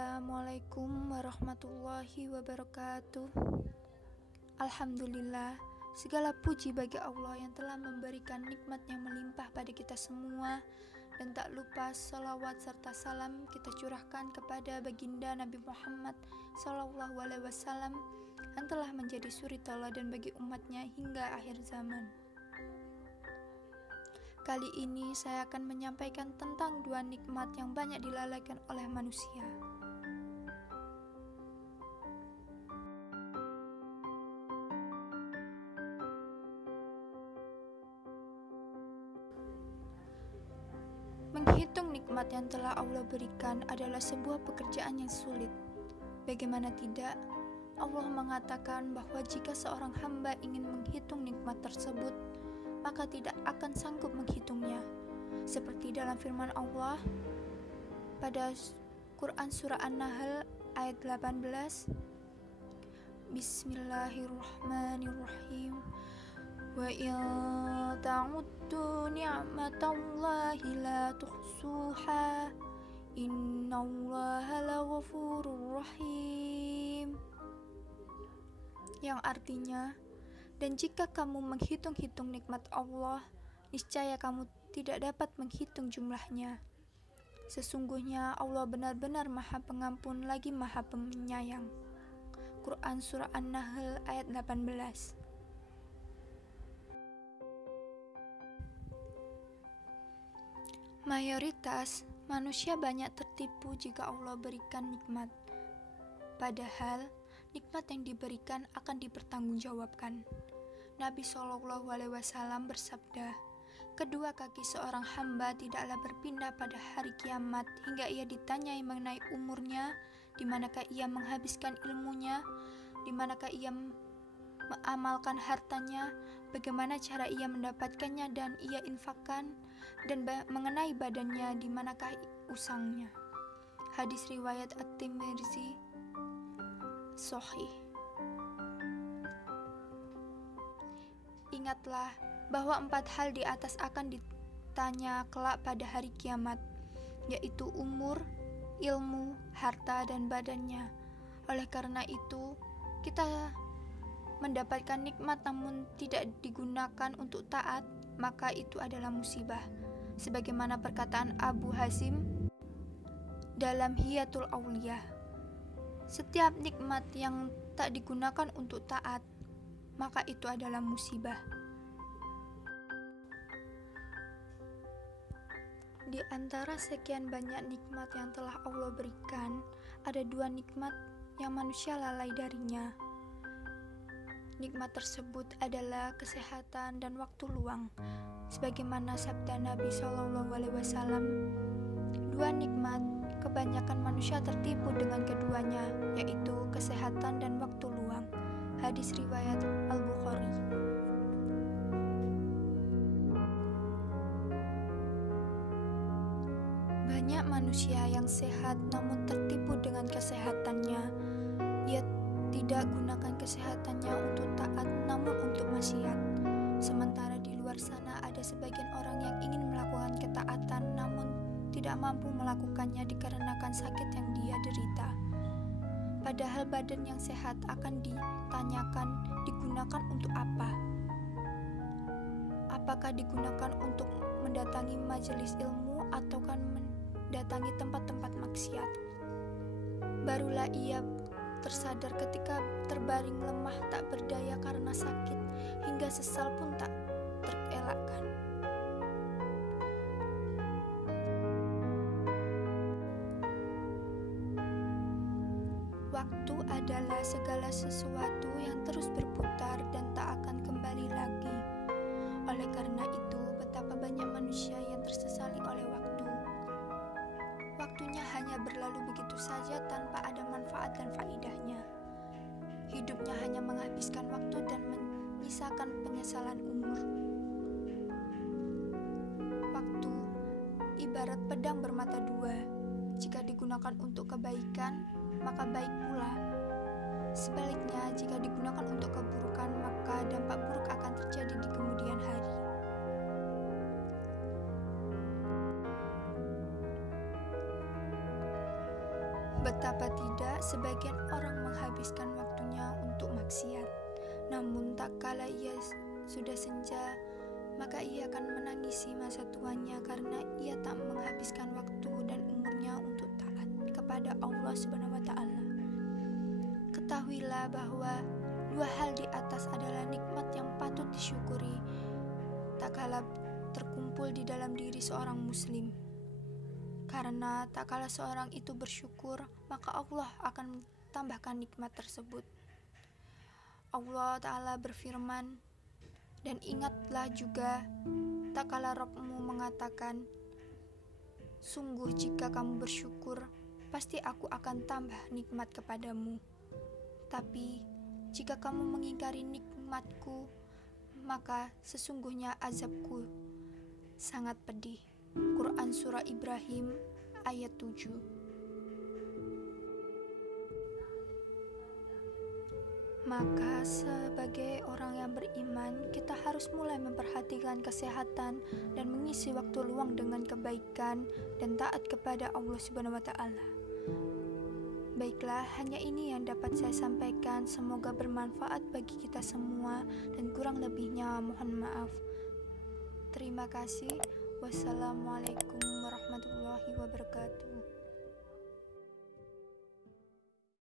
Assalamualaikum warahmatullahi wabarakatuh. Alhamdulillah, segala puji bagi Allah yang telah memberikan nikmat yang melimpah pada kita semua. Dan tak lupa salawat serta salam kita curahkan kepada baginda Nabi Muhammad SAW yang telah menjadi suri tauladan bagi umatnya hingga akhir zaman. Kali ini saya akan menyampaikan tentang dua nikmat yang banyak dilalaikan oleh manusia. Menghitung nikmat yang telah Allah berikan adalah sebuah pekerjaan yang sulit. Bagaimana tidak, Allah mengatakan bahwa jika seorang hamba ingin menghitung nikmat tersebut, maka tidak akan sanggup menghitungnya. Seperti dalam firman Allah pada Quran Surah An-Nahl ayat 18, Bismillahirrahmanirrahim. Wa in ta'uddu ni'matallahi la tuhsuha innallaha laghafurur rahim. Yang artinya, dan jika kamu menghitung-hitung nikmat Allah, niscaya kamu tidak dapat menghitung jumlahnya. Sesungguhnya Allah benar-benar Maha Pengampun lagi Maha Penyayang. Quran Surah An-Nahl ayat 18. Mayoritas manusia banyak tertipu jika Allah berikan nikmat. Padahal nikmat yang diberikan akan dipertanggungjawabkan. Nabi SAW bersabda, kedua kaki seorang hamba tidaklah berpindah pada hari kiamat hingga ia ditanyai mengenai umurnya, di manakah ia menghabiskan ilmunya, di manakah ia mengamalkan hartanya, bagaimana cara ia mendapatkannya dan ia infakkan, dan mengenai badannya, di manakah usangnya. Hadis riwayat At-Tirmizi Sahih. Ingatlah bahwa 4 hal di atas akan ditanya kelak pada hari kiamat, yaitu umur, ilmu, harta, dan badannya. Oleh karena itu, kita mendapatkan nikmat namun tidak digunakan untuk taat, maka itu adalah musibah. Sebagaimana perkataan Abu Hazim dalam Hiyatul Aulia, setiap nikmat yang tak digunakan untuk taat, maka itu adalah musibah. Di antara sekian banyak nikmat yang telah Allah berikan, ada 2 nikmat yang manusia lalai darinya. Nikmat tersebut adalah kesehatan dan waktu luang. Sebagaimana sabda Nabi SAW, 2 nikmat kebanyakan manusia tertipu dengan keduanya, yaitu kesehatan dan waktu luang. Hadis riwayat Al-Bukhari. Banyak manusia yang sehat namun tertipu dengan kesehatannya. Ia tidak gunakan kesehatannya untuk taat namun untuk maksiat. Sementara di luar sana ada sebagian orang yang ingin melakukan ketaatan namun tidak mampu melakukannya dikarenakan sakit yang dia derita. Padahal badan yang sehat akan ditanyakan digunakan untuk apa? Apakah digunakan untuk mendatangi majelis ilmu ataukah mendatangi tempat-tempat maksiat? Barulah ia tersadar ketika terbaring lemah tak berdaya karena sakit, hingga sesal pun tak terelakkan. Waktu adalah segala sesuatu yang terus berputar dan tak akan kembali lagi. Oleh karena itu, betapa banyak manusia yang tersesali oleh waktu. Waktunya hanya berlalu begitu saja tanpa ada manfaat dan faedahnya. Hidupnya hanya menghabiskan waktu dan menyisakan penyesalan umur. Waktu ibarat pedang bermata dua. Jika digunakan untuk kebaikan, maka baik pula. Sebaliknya, jika digunakan untuk keburukan, maka dampak buruk akan terjadi di kemudian hari. Betapa tidak sebagian orang menghabiskan waktunya untuk maksiat. Namun tak kala ia sudah senja, maka ia akan menangisi masa tuanya karena ia tak menghabiskan waktu dan umurnya untuk taat kepada Allah Subhanahu wa taala. Ketahuilah bahwa dua hal di atas adalah nikmat yang patut disyukuri tak kala terkumpul di dalam diri seorang muslim. Karena tak kala seorang itu bersyukur, maka Allah akan tambahkan nikmat tersebut. Allah Ta'ala berfirman, dan ingatlah juga tak kala Rabbmu mengatakan, sungguh jika kamu bersyukur, pasti aku akan tambah nikmat kepadamu. Tapi jika kamu mengingkari nikmatku, maka sesungguhnya azabku sangat pedih. Quran Surah Ibrahim ayat 7. Maka sebagai orang yang beriman, kita harus mulai memperhatikan kesehatan dan mengisi waktu luang dengan kebaikan dan taat kepada Allah Subhanahu wa taala. Baiklah, hanya ini yang dapat saya sampaikan. Semoga bermanfaat bagi kita semua dan kurang lebihnya mohon maaf. Terima kasih. Wassalamualaikum warahmatullahi wabarakatuh.